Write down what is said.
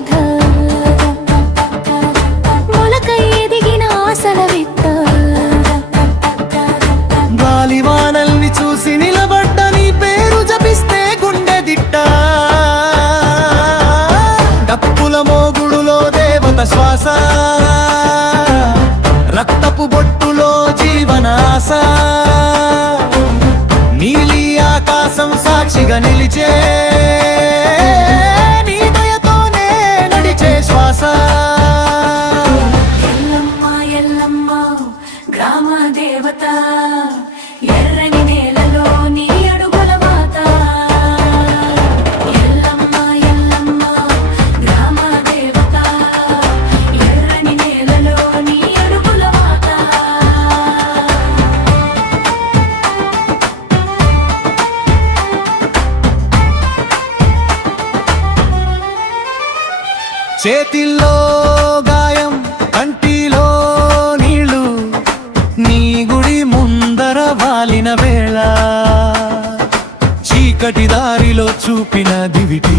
గాథ మొలకై ఎదిగిన ఆశల విత్త గాలివానల్ని చూసి నిలబడ్డ నీ పేరు జపిస్తే గుండె దిట్ట డప్పుల మోగుడులో దేవత శ్వాస రక్తపు బొట్టులో జీవనాశ నీలి ఆకాశం సాక్షిగా నిలిచే నీ దయతోనే నడిచే శ్వాస ఎల్లమ్మ ఎల్లమ్మ గ్రామ దేవత ఎర్రని నేలలో నీ అడుగుల వాత ఎల్లమ్మ ఎల్లమ్మ గ్రామ దేవత ఎర్రని నేలలో నీ అడుగుల వాత చేతిల్లో గాయం కంటిలో నీళ్ళు నీ గుడి ముందర వాలిన వేళ చీకటి దారిలో చూపిన దివిటి